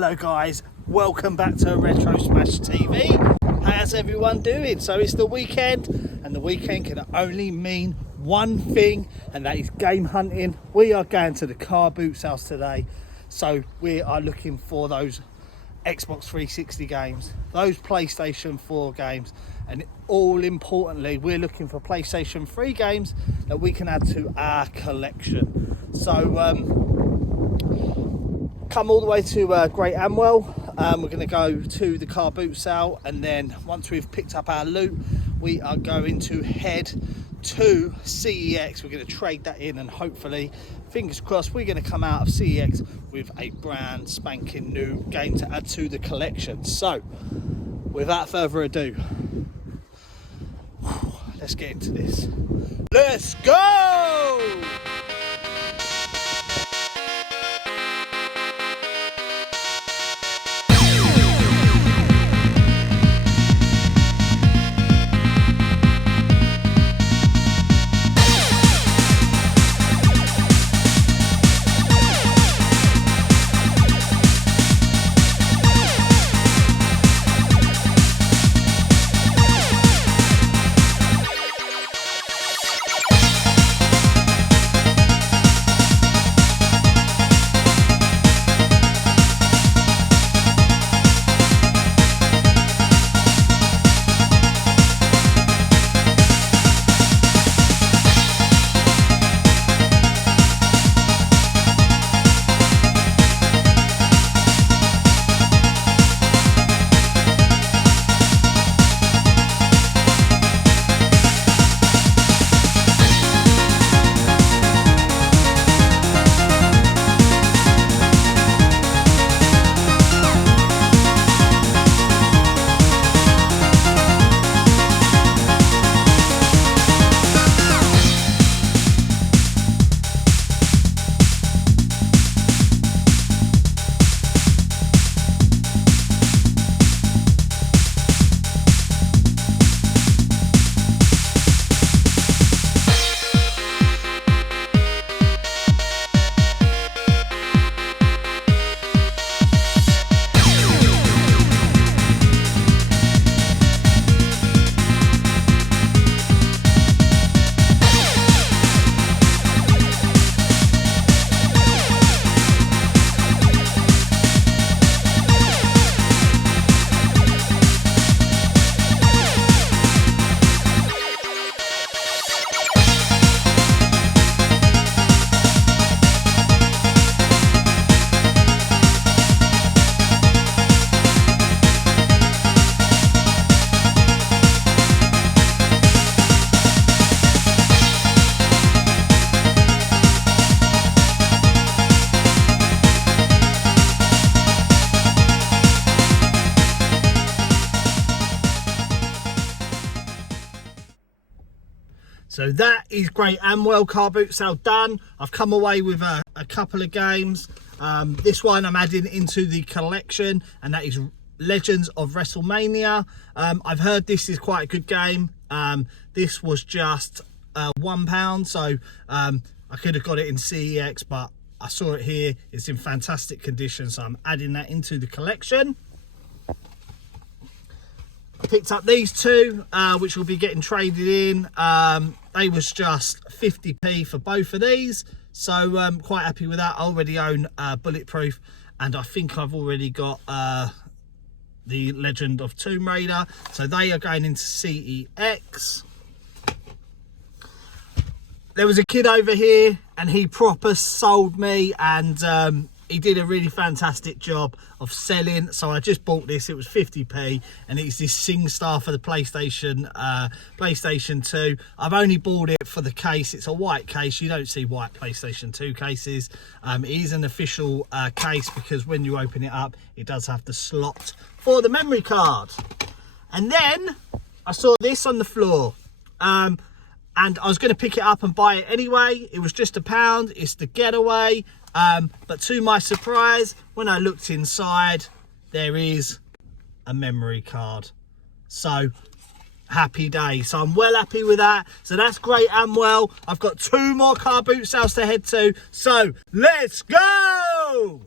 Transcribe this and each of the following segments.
Hello guys, welcome back to Retro Smash TV. How's everyone doing? So it's the weekend, and the weekend can only mean one thing, and that is game hunting. We are going to the car boot sales today, so we are looking for those Xbox 360 games, those PlayStation 4 games, and all importantly we're looking for PlayStation 3 games that we can add to our collection. So come all the way to Great Amwell. We're going to go to the car boot sale, and then once we've picked up our loot, we are going to head to CEX. We're going to trade that in, and hopefully, fingers crossed, we're going to come out of CEX with a brand spanking new game to add to the collection. So without further ado, let's get into this. Let's go! So that is Great Amwell car boot sale done. I've come away with a couple of games. This one I'm adding into the collection, and that is Legends of WrestleMania. I've heard this is quite a good game. This was just £1, so I could have got it in CEX, but I saw it here. It's in fantastic condition, so I'm adding that into the collection. I picked up these two, which will be getting traded in. They was just 50p for both of these, so I'm quite happy with that. I already own Bulletproof, and I think I've already got the Legend of Tomb Raider, so they are going into CEX. There was a kid over here, and he proper sold me, and he did a really fantastic job of selling. So I just bought this. It was 50p, and it's this SingStar for the PlayStation 2. I've only bought it for the case. It's a white case. You don't see white PlayStation 2 cases. It is an official case, because when you open it up, it does have the slot for the memory card. And then I saw this on the floor, and I was going to pick it up and buy it anyway. It was just £1. It's the Getaway. But to my surprise, when I looked inside, there is a memory card. So happy day. So I'm well happy with that. So that's Great Amwell. I've got 2 more car boot sales to head to. So let's go!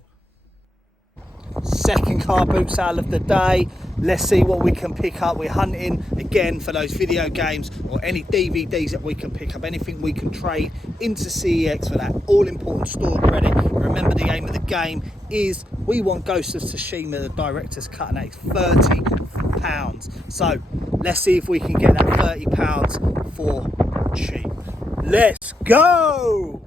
Second car boot sale of the day. Let's see what we can pick up. We're hunting again for those video games or any DVDs that we can pick up, anything we can trade into CEX for that all important store credit. Remember, the aim of the game is we want Ghost of Tsushima, the director's cut, and that is £30. So let's see if we can get that £30 for cheap. Let's go!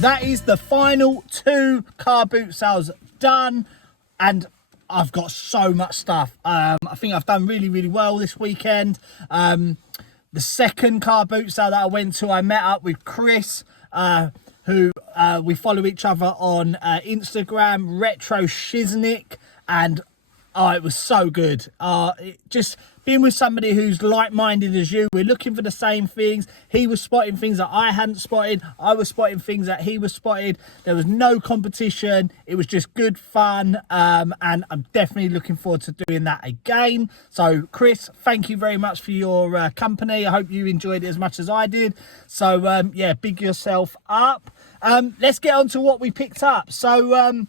That is the final 2 car boot sales done, and I've got so much stuff. I think I've done really well this weekend. The second car boot sale that I went to, I met up with Chris, who we follow each other on Instagram, Retro Shiznik, and it was so good. Just being with somebody who's like-minded as you, we're looking for the same things. He was spotting things that I hadn't spotted. I was spotting things that he was spotted. There was no competition. It was just good fun. And I'm definitely looking forward to doing that again. So, Chris, thank you very much for your company. I hope you enjoyed it as much as I did. So, yeah, big yourself up. Let's get on to what we picked up. So,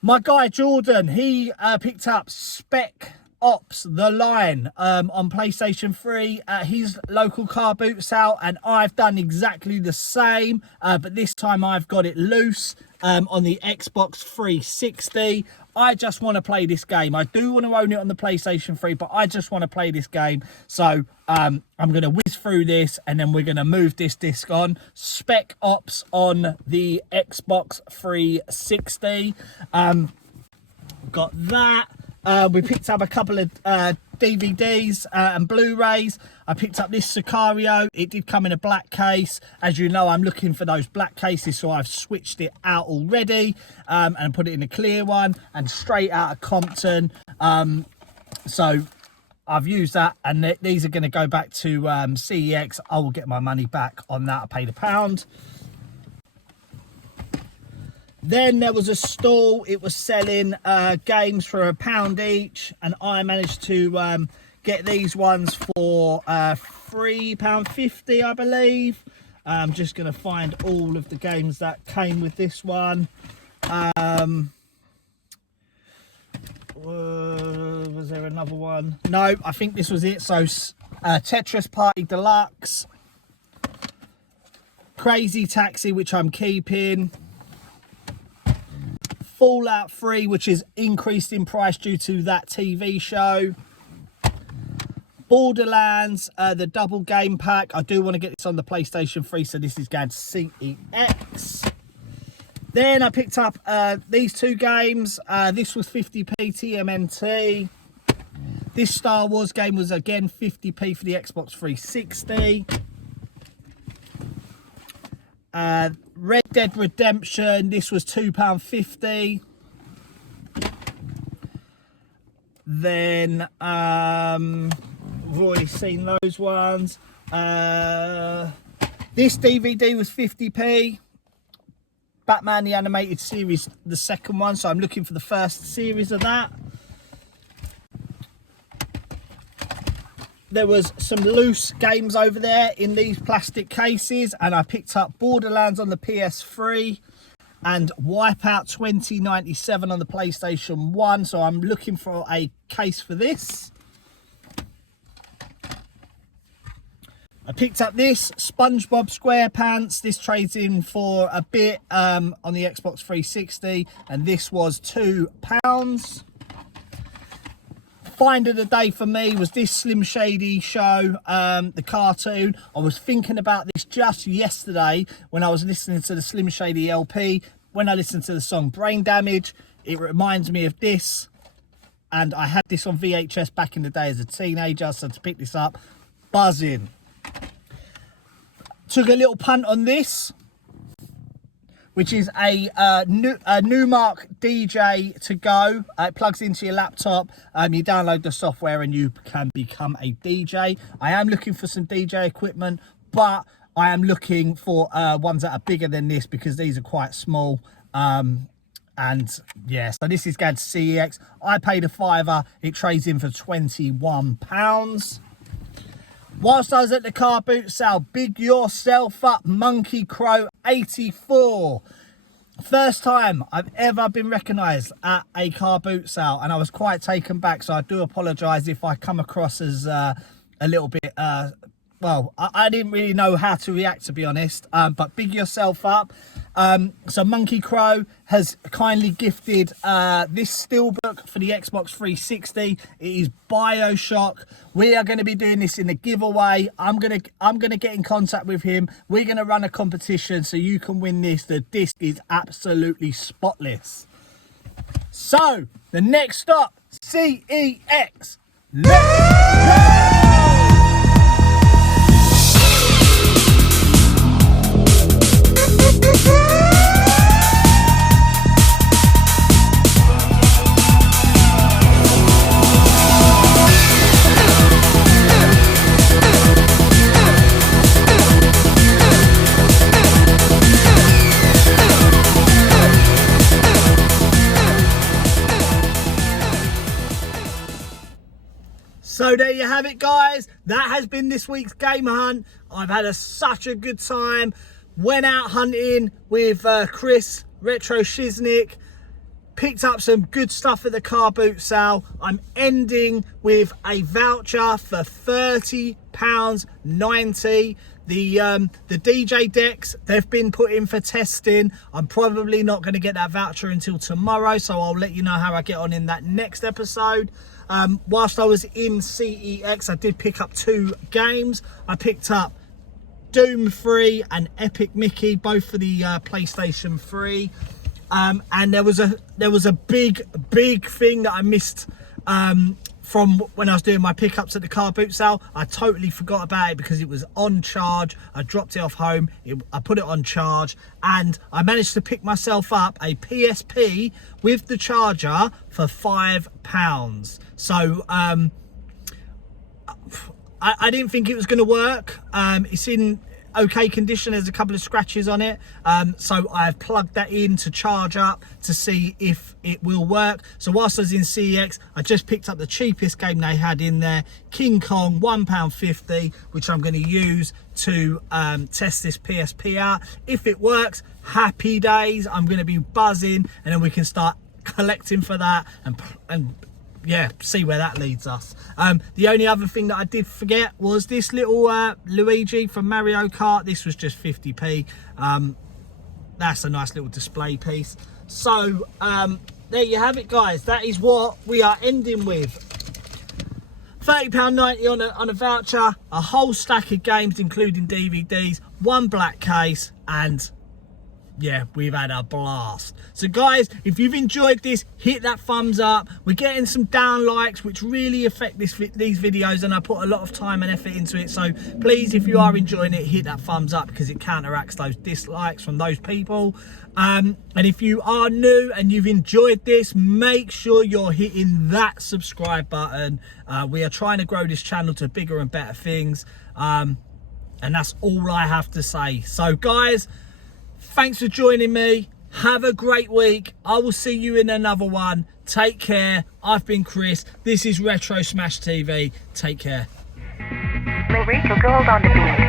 my guy Jordan, he picked up Spec Ops The Line on PlayStation 3 at his local car boot sale, and I've done exactly the same, but this time I've got it loose on the Xbox 360. I just want to play this game. I do want to own it on the PlayStation 3, but I just want to play this game. So I'm going to whiz through this, and then we're going to move this disc on. Spec Ops on the Xbox 360. Got that. We picked up a couple of DVDs and Blu-rays. I picked up this Sicario. It did come in a black case. As you know, I'm looking for those black cases, so I've switched it out already and put it in a clear one. And straight out of Compton, So I've used that, and these are going to go back to CEX. I will get my money back on that. I paid £1. Then there was a stall. It was selling games for £1 each, and I managed to get these ones for £3.50, I believe. I'm just going to find all of the games that came with this one. Was there another one? No, I think this was it. So Tetris Party Deluxe, Crazy Taxi, which I'm keeping, Fallout 3, which is increased in price due to that TV show, Borderlands, the double game pack. I do want to get this on the PlayStation 3, so this is going to CEX. Then I picked up these two games. This was 50p TMNT. This Star Wars game was again 50p for the Xbox 360. Red Dead Redemption, this was £2.50. Then we've already seen those ones. This DVD was 50p. Batman the Animated Series, the second one, so I'm looking for the first series of that. There was some loose games over there in these plastic cases, and I picked up Borderlands on the PS3 and Wipeout 2097 on the PlayStation 1, so I'm looking for a case for this. I picked up this SpongeBob SquarePants. This trades in for a bit on the Xbox 360, and this was £2. Find of the day for me was this Slim Shady show, the cartoon. I was thinking about this just yesterday when I was listening to the Slim Shady LP. When I listened to the song Brain Damage, it reminds me of this. And I had this on VHS back in the day as a teenager, so to pick this up, buzzing. Took a little punt on this, which is a Numark DJ to go. It plugs into your laptop. You download the software and you can become a DJ. I am looking for some DJ equipment, but I am looking for ones that are bigger than this because these are quite small. And yeah, so this is going to CEX. I paid a £5. It trades in for £21. Whilst I was at the car boot sale, big yourself up, Monkey Crow 84. First time I've ever been recognised at a car boot sale, and I was quite taken back, so I do apologise if I come across as a little bit, well, I didn't really know how to react, to be honest, but big yourself up. So Monkey Crow has kindly gifted this steelbook for the Xbox 360. It is BioShock. We are going to be doing this in a giveaway. I'm gonna get in contact with him. We're going to run a competition so you can win this. The disc is absolutely spotless. So the next stop, CEX. Let's go! So there you have it, guys. That has been this week's game hunt. I've had such a good time. Went out hunting with Chris, Retro Shiznik. Picked up some good stuff at the car boot sale. I'm ending with a voucher for £30.90. The DJ decks, they've been put in for testing. I'm probably not going to get that voucher until tomorrow, so I'll let you know how I get on in that next episode. Whilst I was in CEX, I did pick up 2 games. I picked up Doom 3 and Epic Mickey, both for the PlayStation 3. And there was a big thing that I missed from when I was doing my pickups at the car boot sale. I totally forgot about it because it was on charge. I dropped it off home, I put it on charge, and I managed to pick myself up a PSP with the charger for £5. So I didn't think it was going to work. It's in okay condition. There's a couple of scratches on it, so I've plugged that in to charge up to see if it will work. So whilst I was in CEX, I just picked up the cheapest game they had in there, King Kong, £1.50, which I'm going to use to test this PSP out. If it works, happy days. I'm going to be buzzing, and then we can start collecting for that and yeah, see where that leads us. The only other thing that I did forget was this little Luigi from Mario Kart. This was just 50p. That's a nice little display piece. So there you have it, guys. That is what we are ending with. £30.90 on a voucher, a whole stack of games including DVDs, one black case, and yeah, we've had a blast. So guys, if you've enjoyed this, hit that thumbs up. We're getting some down likes, which really affect these videos, and I put a lot of time and effort into it. So please, if you are enjoying it, hit that thumbs up, because it counteracts those dislikes from those people. And if you are new and you've enjoyed this, make sure you're hitting that subscribe button. We are trying to grow this channel to bigger and better things. And that's all I have to say. So guys, thanks for joining me. Have a great week. I will see you in another one. Take care. I've been Chris. This is Retro Smash TV. Take care. Low Rachel Gold on the beat.